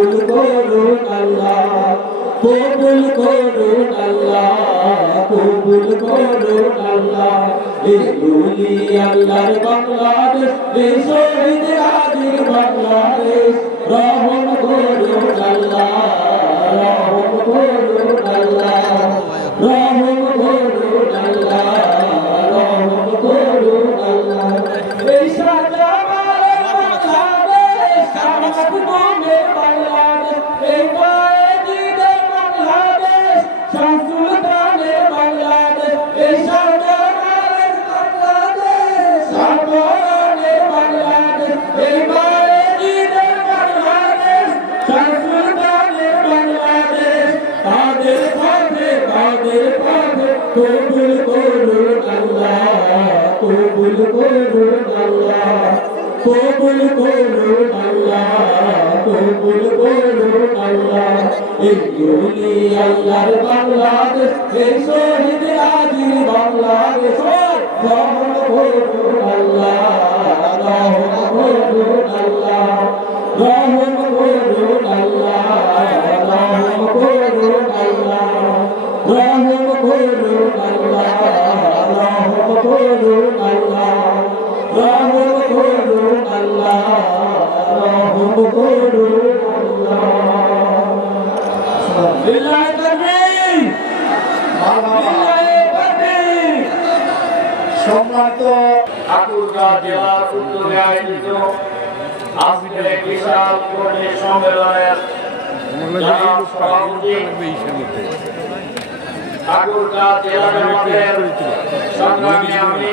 কবুল করুন আল্লাহ, কবুল করুন আল্লাহ, কবুল করুন আল্লাহ। এই বলি আল্লাহর বাংলাদেশ এই শহীদ আজির বাংলাদেশ, রহম করুন আল্লাহ, রহম করুন আল্লাহ। কবুল করুন আল্লাহ কবুল করুন আল্লাহ এই গুলি আল্লাহর বাংলাদেশ এই শহীদ রাজির বাংলাদেশ রহম করুন আল্লাহ রহম করুন আল্লাহ রহম করুন আল্লাহ রহম করুন আল্লাহ রহম করুন আল্লাহ রহম করুন আল্লাহ রহম করুন আল্লাহ। রহম করুন আল্লাহ সম্মানিত ঠাকুরগাঁ জেলার উদ্যোগে আয়োজিত আজকের বিশাল কর্মী সম্মেলনের জনাব জেলা সংগ্রামী আমি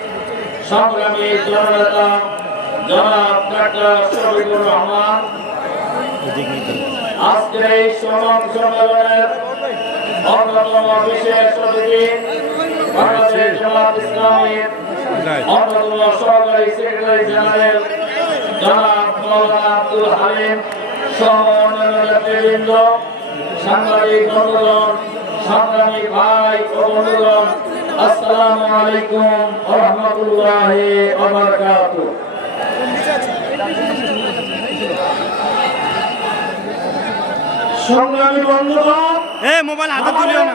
সংগ্রামী জননেতা জনাব ডাক্তার শফিকুর রহমান। আজকের এই সমাজ সম্মেলনের অন্যতম বিশেষ অতিথি বাংলাদেশ জামাত ইসলামের অন্যতম সহকারী সেক্রেটারি জেনারেল জনাব মৌলানা আব্দুল হালিম সাংবাদিক বন্ধুগণ ভাই ও বন্ধুগণ আসসালামু আলাইকুম রাহমাতুল্লাহি ওয়া বারাকাতুহু। সংগ্রামী বন্ধুগণ এ মোবাইল হাতে তুলিও না।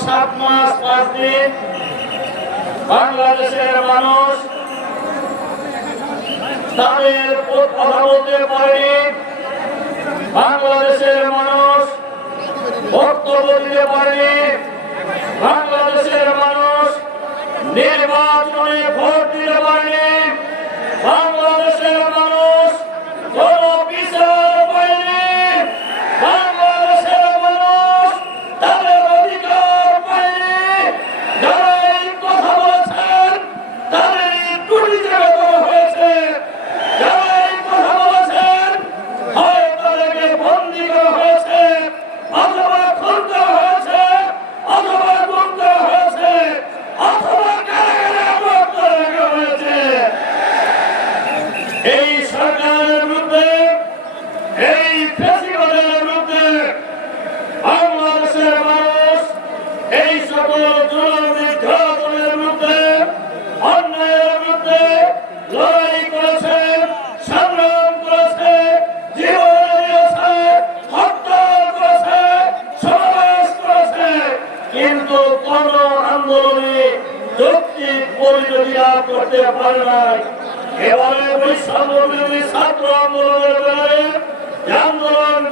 সাত মাস পাঁচ দিন বাংলাদেশের মানুষ তাদের কথা বলতে পারেনি বাংলাদেশের মানুষ বক্তব্য দিতে পারেনি। বাংলাদেশের মানুষ নির্বাচনে ভোট দিতে পারেনি বাংলাদেশের মানুষ কোন বিচার পায়নি বাংলাদেশের মানুষ তাদের অধিকার পায়নি যারা এই কথা বলেছেন তাদের টুটি চেপে দেওয়া হয়েছে যারা এই কথা বলেছেন হয় তাদেরকে বন্দি করা হয়েছে অথবা খুন করা হয়েছে অথবা গুম করা হয়েছে অথবা কারাগারে আবদ্ধ রাখা হয়েছে এই সরকারের বিরুদ্ধে এই ফেসিবাদের বিরুদ্ধে বাংলাদেশের মানুষ এই সকল জুলুম নির্যাতনের বিরুদ্ধে অন্যায়ের বিরুদ্ধে লড়াই করেছে সংগ্রাম করেছে জীবন দিয়েছে হত্যা করেছে সমাবেশ করেছে কিন্তু কোন আন্দোলনে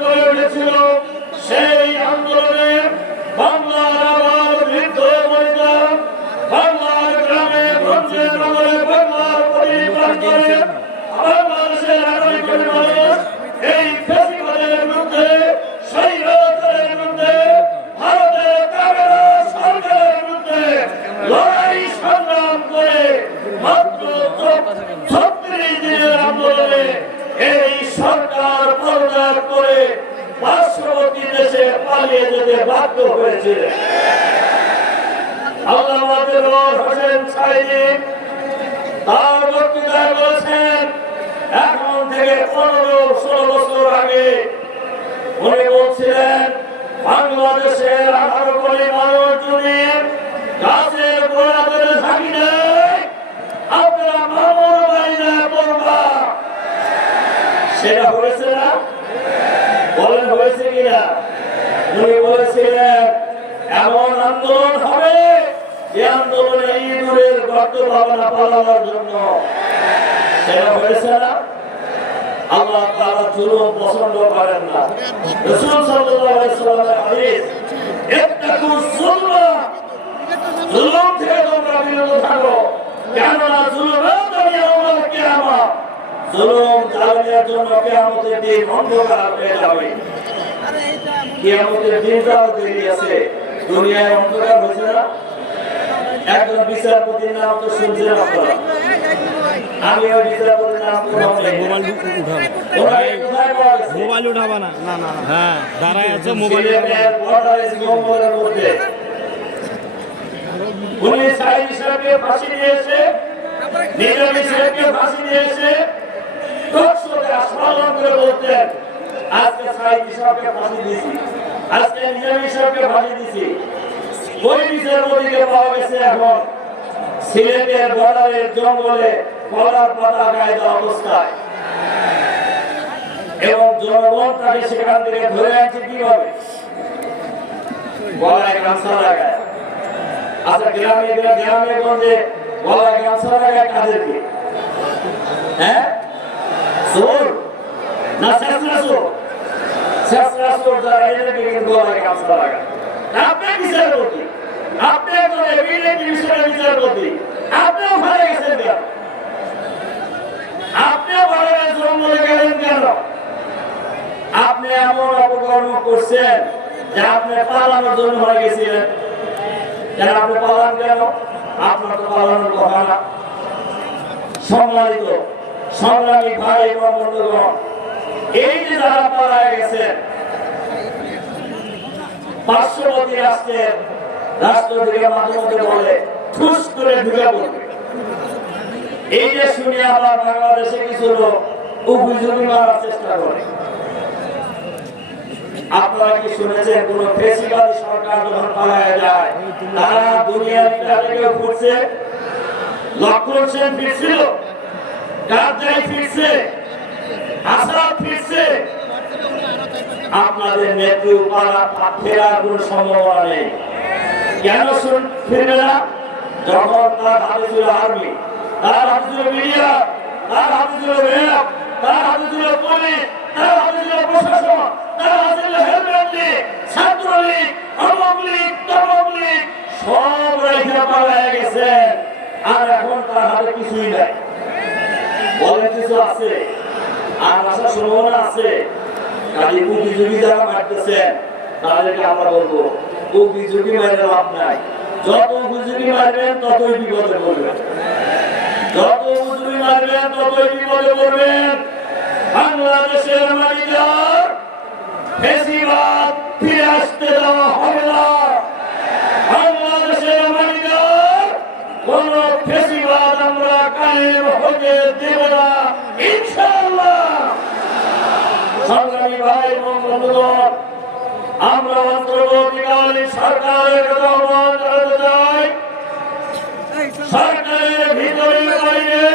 করে উঠেছিল, সেই আন্দোলনে বাংলার আবার বৃদ্ধ মহিলা বাংলার গ্রামে গঞ্জে নগরে বাংলার পরিবার করে বাংলাদেশের কোটি মানুষ এই ফেসিবাদের বিরুদ্ধে স্বৈরাচারের বিরুদ্ধে ভারতের কাবেরা সরকারের বিরুদ্ধে লড়াই সংগ্রাম করে মাত্র ছত্রিশ দিনের আন্দোলনে এই সরকার পদত্যাগ করে পার্শ্ববর্তী দেশে পালিয়ে যেতে বাধ্য হয়েছে আল্লাহ হোসেন সাইদি তার বক্তৃতায় বলেছেন এখন থেকে পনেরো ষোলো বছর আগে উনি বলছিলেন সেটা হয়েছে কিনা উনি বলেছিলেন এমন আন্দোলন হবে। যে আন্দোলনে ইঁদুরের গর্ত ভাবনা পালানোর জন্য। সেটা হয়েছে না? আল্লাহ তাআলা জুলুম পছন্দ করেন না। রাসূল সাল্লাল্লাহু আলাইহি সাল্লামের হাদিস জুলুম থেকে তোমরা বিরত থাকো। কেননা জুলুমের দুনিয়া আমার কিয়ামা। জুলুম জালিমের জন্য কিয়ামতের দিন অন্ধকার হয়ে যাবে। কিয়ামতের দিনটাও দেরি আছে, দুনিয়ায় অন্ধকার হয়েছে না? একজন বিচারপতির নাম তো শুনছেন আপনারা। নাম মোবাইল উঠাবা না। না না হ্যাঁ দাঁড়ায় আছে মোবাইল মধ্যে। উনি ফাঁসি দিয়েছে নিজামী সাহেবকে ফাঁসি দিয়েছে। করে বলতেন আজকে ফাঁসি দিয়েছি। আজকে নিজামী সাহেবকে ফাঁসি দিয়েছি। ওই বিচারপতিকে পাওয়া গেছে এখন সিলেটের বর্ডারের জঙ্গলে কলার পাতা গায়ে অবস্থায়। এবং জনগণ তাকে সেখান থেকে ধরে আনছে কীভাবে? আচ্ছা হ্যাঁ? চোর? না শেষরা চোর শেষরা চোর যারা, এদেরকে কিন্তু গলায় গামছা লাগায়। আপনি বিচারপতি? আপনি একজন ডিভিশনের বিচারপতি। আপনিও ভালো গেছেন কেন আপনিও ভালো জঙ্গলে গেলেন কেন আপনি এমন অপকর্ম করছেন যে আপনি পালানোর জন্য হয়ে গেছিলেন। কেন আপনি পালান কেন? আপনার তো পালানোর কথা না। সম্মানিত সংগ্রামী ভাই এবং বন্ধুগণ, এই যে যারা পালায় গেছেন, পার্শ্ববর্তী রাষ্ট্রের রাষ্ট্র থেকে মাঝে মধ্যে বলে, ঠুস করে ঢুকে পড়বে। এই যে শুনে আবার বাংলাদেশে কিছু লোক উপযোগী মারার চেষ্টা করে। আপনারা কি শুনেছেন, কোন ফেসিবাদী সরকার যখন পালায় যায়, তারা দুনিয়ার থেকে ঘুরছে? লক্ষণ সেন ফিরছিল? কারজাই ফিরছে? আসাদ ফিরছে? আপনাদের নেত্রী পাড়া ফেরার কোন সম্ভাবনা নেই। কেন শুন ফিরবে যখন তার হাতে ছিল আর্মি, তার হাতে ছিল মিডিয়া, তার হাতে ছিল র্যাব, তার হাতে ছিল পুলিশ, তার হাতে ছিল প্রশাসন হেলমেট ছাত্রলীগ আওয়ামী সব রেখে পালায় গেছে। আর এখন তার হাতে কিছুই নাই। বলে কিছু আছে, আর আসার সম্ভাবনা আছে। কাজে প্রতিযোগী যারা মারতেছেন, তাদেরকে আমরা বলব, প্রতিযোগী মারে লাভ নাই। যত উপযোগী মারবেন, ততই বিপদে পড়বেন। যত উপযোগী মারবেন, ততই বিপদে পড়বেন। বাংলাদেশের মালিকার বেশিরভাগ ফিরে আসতে দেওয়া হবে না। বাংলাদেশের মালিকার কোন বেশিরভাগ আমরা কায়েম হতে দেব না, ইনশাআল্লাহ। সংগ্রামী ভাই বন্ধুগণ, আমরা অন্তর্বর্তীকালীন সরকারের কথা আহ্বান জানাতে চাই। ভিতরে বাইরে,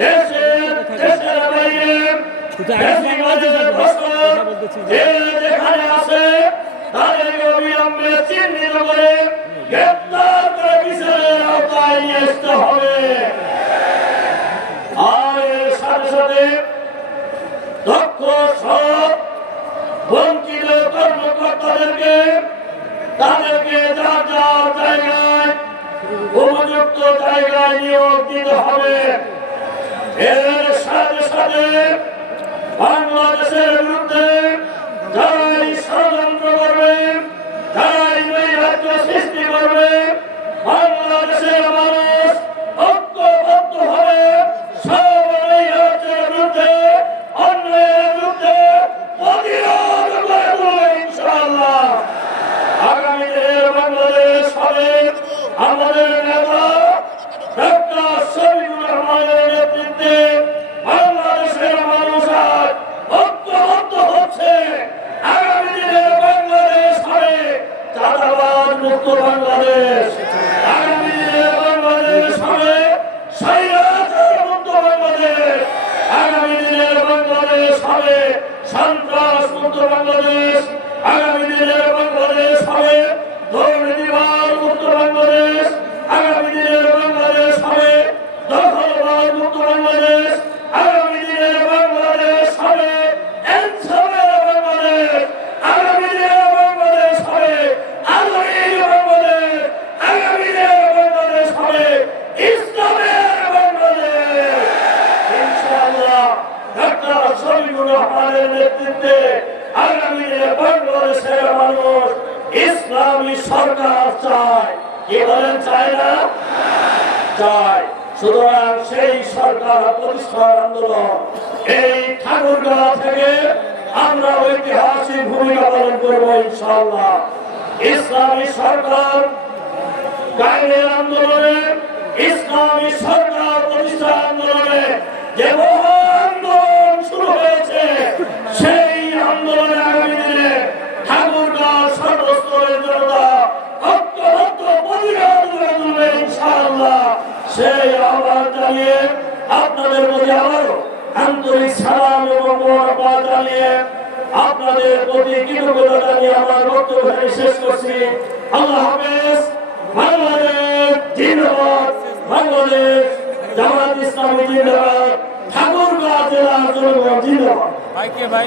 দেশের দেশের বাইরে ভ্রষ্ট যে যেখানে আছে তাদেরকে আর এর সাথে সাথে দক্ষ সৎ, বঞ্চিত কর্মকর্তাদেরকে, তাদেরকে যার যার জায়গায়, উপযুক্ত এর সাথে সাথে বাংলাদেশের বিরুদ্ধে যারাই ষড়যন্ত্র করবে, যারাই নৈরাজ্য সৃষ্টি করবে, বাংলাদেশের সব নৈরাজ্যের বিরুদ্ধে, অন্যায়ের বিরুদ্ধে প্রতিরোধ করে তুলবে ইনশাআল্লাহ। আমাদের নেতা ডক্টর শরীফুর রহমানের নেতৃত্বে বাংলাদেশের মানুষ আজ ঐক্যবদ্ধ হচ্ছে আগামী দিনে বাংলাদেশ হবে চাঁদাবাদ মুক্ত বাংলাদেশ। আগামী বাংলাদেশ হবে স্বৈরাচার মুক্ত বাংলাদেশ। আগামী দিনে বাংলাদেশ হবে সন্ত্রাস মুক্ত বাংলাদেশ। আগামী দিনের বাংলাদেশ হবে দুর্নীতিবাদ মুক্ত বাংলাদেশ আগামী দিনে বাংলাদেশ হবে দখলবাদ মুক্ত বাংলাদেশ আগামী দিনে বাংলাদেশ হবে এনসাবের বাংলাদেশ আগামী দিনে বাংলাদেশ হবে আধুনিক বাংলাদেশ আগামী দিনে বাংলাদেশ হবে ইসলামের বাংলাদেশ ইনশাআল্লাহ ডক্টর শরীফুর রহমানের নেতৃত্বে আগামী দিনে বাংলাদেশের মানুষ ইসলামী সরকার চায়। কি বলেন চায় না? চায়। সুতরাং সেই সরকার প্রতিষ্ঠার আন্দোলন। এই ঠাকুরগাঁ থেকে আমরা ঐতিহাসিক ভূমিকা পালন করব ইনশাআল্লাহ। ইসলামী সরকার কায়েমের আন্দোলনে, ইসলামী সরকার প্রতিষ্ঠা আন্দোলনে যে মহা আন্দোলন শুরু হয়েছে, সেই আন্দোলনে আগামী দিনে ঠাকুরগাঁ সর্বস্তরের জনতা ঐক্যবদ্ধ প্রতিরোধ করে তুলবে ইনশাআল্লাহ সেই আহ্বান জানিয়ে আপনাদের প্রতি আবারও আন্তরিক সালাম এবং মোবারকবাদ জানিয়ে আপনাদের প্রতি কৃতজ্ঞতা জানিয়ে আমার বক্তব্য শেষ করছি। আল্লাহ হাফেজ, বাংলাদেশ জিন্দাবাদ, বাংলাদেশ জামাত ইসলামী জিন্দাবাদ, ঠাকুরগাঁ জেলার জনগণ জিন্দাবাদ। ভাই কে ভাই?